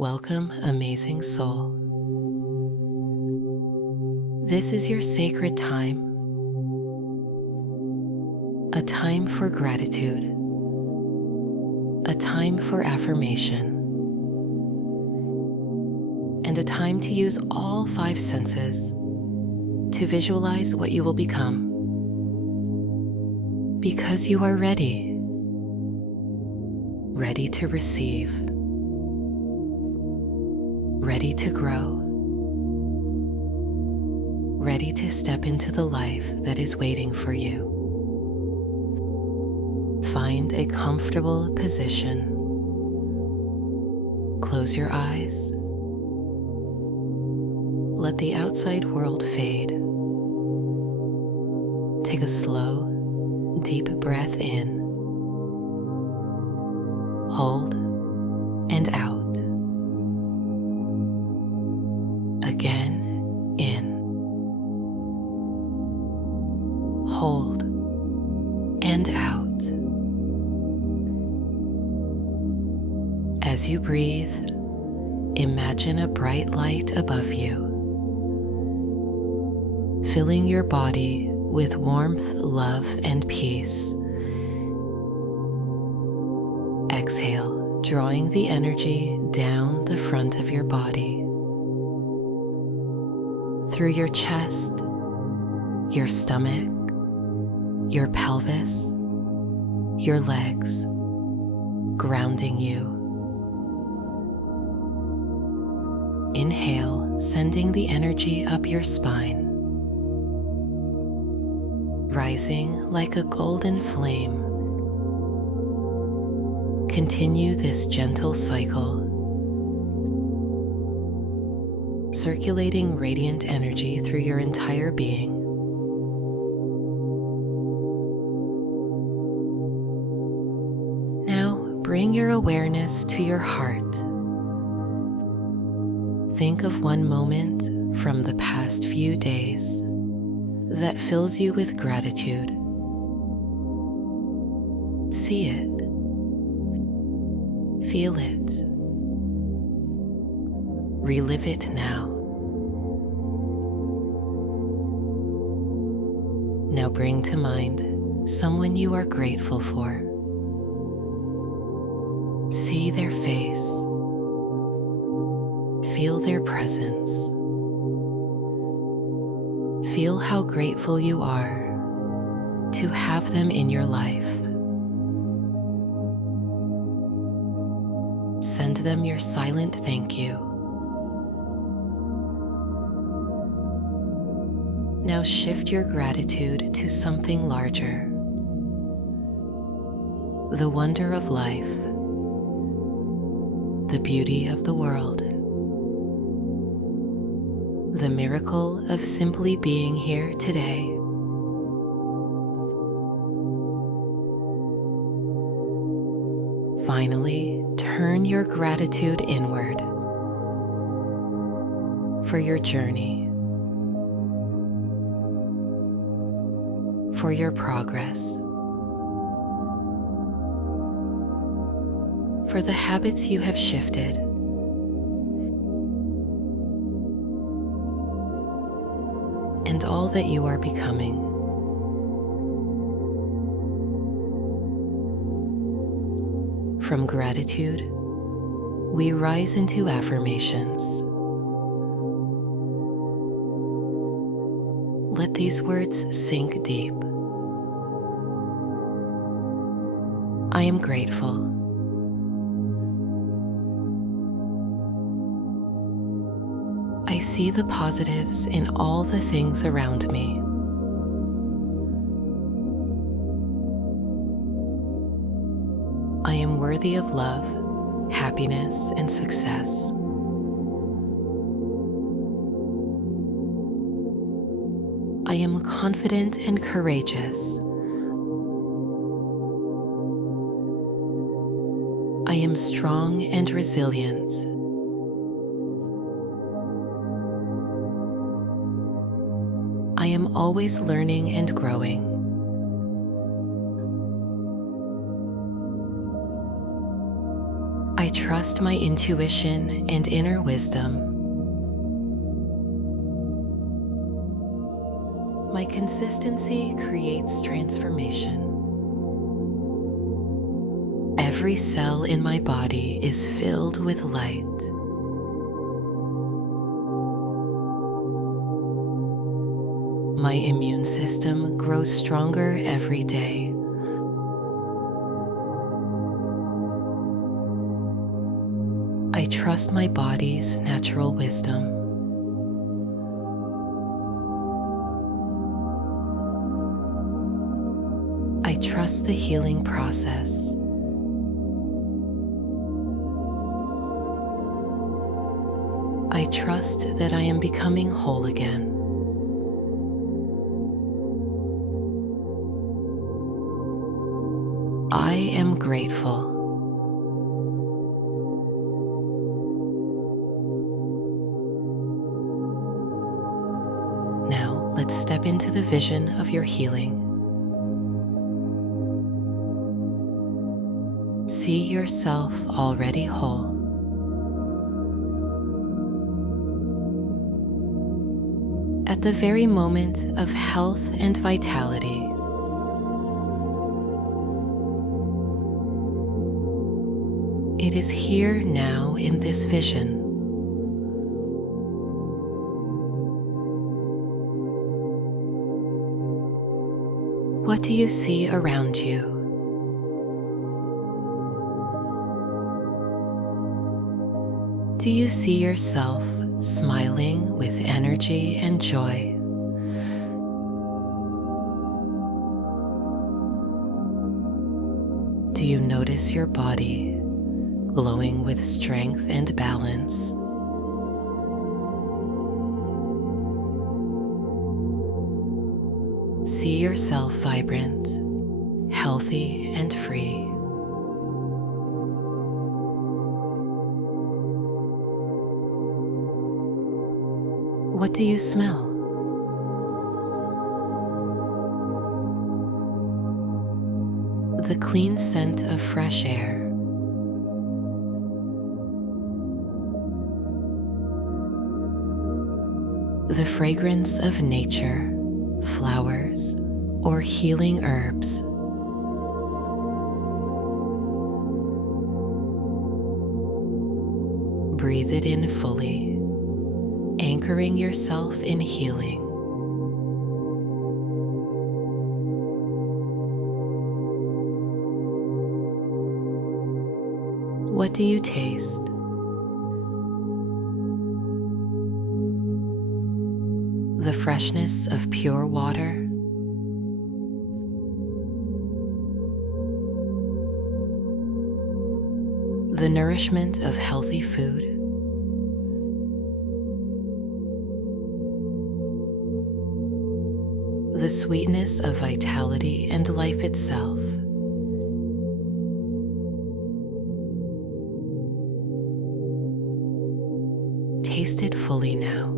Welcome, amazing soul. This is your sacred time, a time for gratitude, a time for affirmation, and a time to use all 5 senses to visualize what you will become. Because you are ready to receive, ready to grow, ready to step into the life that is waiting for you. Find a comfortable position. Close your eyes. Let the outside world fade. Take a slow, deep breath in. Hold and out. Again, in. Hold and out. As you breathe, imagine a bright light above you, filling your body with warmth, love, and peace. Exhale, drawing the energy down the front of your body, through your chest, your stomach, your pelvis, your legs, grounding you. Inhale, sending the energy up your spine, rising like a golden flame. Continue this gentle cycle, circulating radiant energy through your entire being. Now, bring your awareness to your heart. Think of one moment from the past few days that fills you with gratitude. See it. Feel it. Relive it now. Now bring to mind someone you are grateful for. See their face. Feel their presence. Feel how grateful you are to have them in your life. Send them your silent thank you. Now shift your gratitude to something larger. The wonder of life, the beauty of the world, the miracle of simply being here today. Finally, turn your gratitude inward for your journey, for your progress, for the habits you have shifted, and all that you are becoming. From gratitude, we rise into affirmations. Let these words sink deep. I am grateful. I see the positives in all the things around me. I am worthy of love, happiness, and success. I am confident and courageous. I am strong and resilient. I am always learning and growing. I trust my intuition and inner wisdom. My consistency creates transformation. Every cell in my body is filled with light. My immune system grows stronger every day. I trust my body's natural wisdom. I trust the healing process. I trust that I am becoming whole again. I am grateful. Now, let's step into the vision of your healing. See yourself already whole. At the very moment of health and vitality. It is here now in this vision. What do you see around you? Do you see yourself smiling with energy and joy? Do you notice your body glowing with strength and balance? See yourself vibrant, healthy, and free. What do you smell? The clean scent of fresh air. The fragrance of nature, flowers, or healing herbs. Breathe it in fully, anchoring yourself in healing. What do you taste? The freshness of pure water. The nourishment of healthy food. The sweetness of vitality and life itself. Taste it fully now.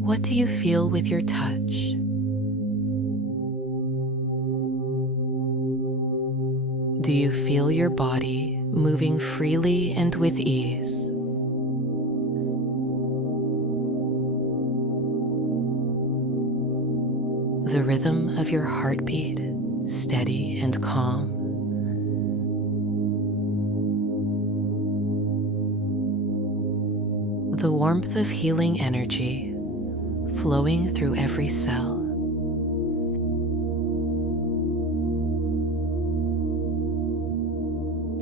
What do you feel with your touch? Do you feel your body moving freely and with ease? The rhythm of your heartbeat, steady and calm. The warmth of healing energy flowing through every cell.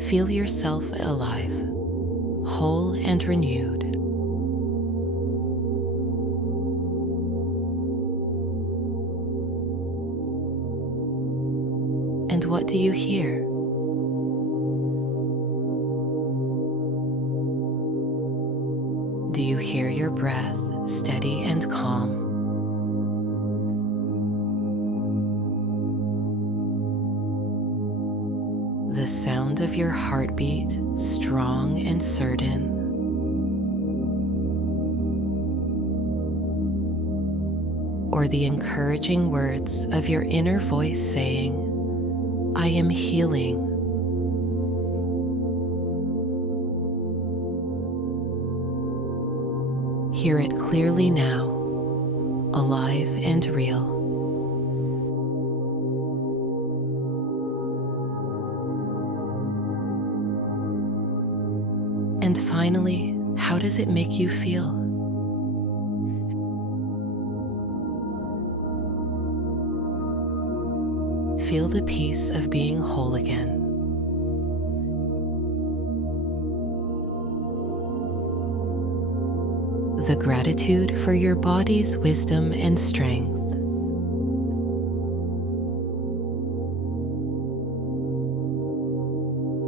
Feel yourself alive, whole and renewed. And what do you hear? Do you hear your breath steady and calm? The sound of your heartbeat strong and certain. or the encouraging words of your inner voice saying, "I am healing." Hear it clearly now, alive and real. And finally, how does it make you feel? Feel the peace of being whole again. The gratitude for your body's wisdom and strength.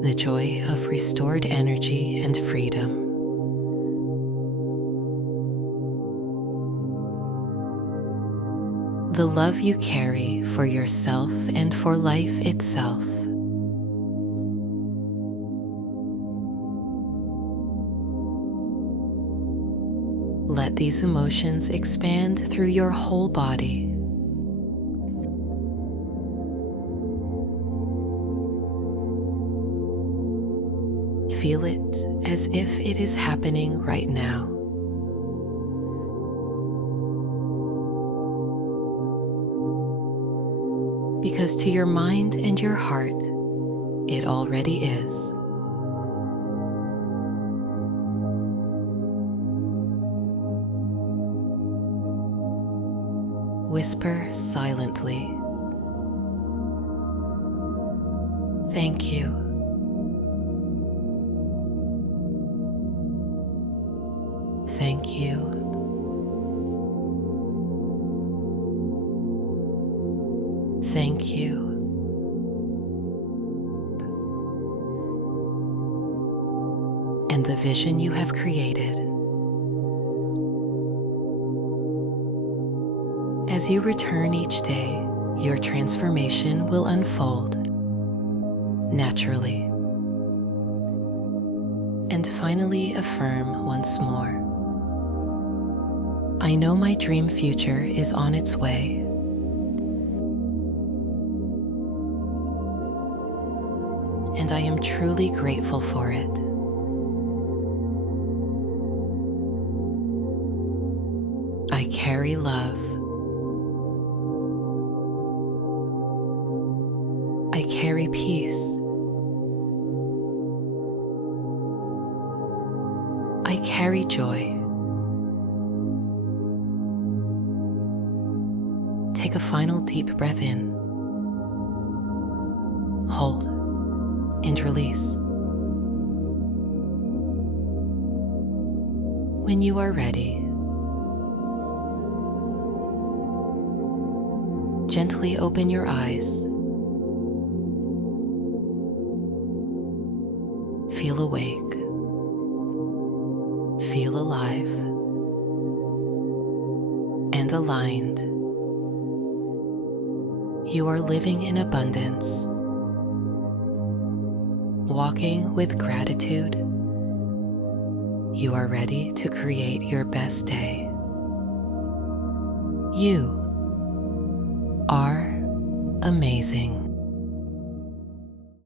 The joy of restored energy and freedom. The love you carry for yourself and for life itself. Let these emotions expand through your whole body. Feel it as if it is happening right now. Because to your mind and your heart, it already is. Whisper silently, "Thank you." Thank you. Thank you. And the vision you have created. As you return each day, your transformation will unfold naturally. And finally affirm once more, "I know my dream future is on its way." And I am truly grateful for it. I carry love. I carry peace. I carry joy. Take a final deep breath in. Hold and release. When you are ready, gently open your eyes. Feel awake. Feel alive and aligned. You are living in abundance, walking with gratitude. You are ready to create your best day. You are amazing.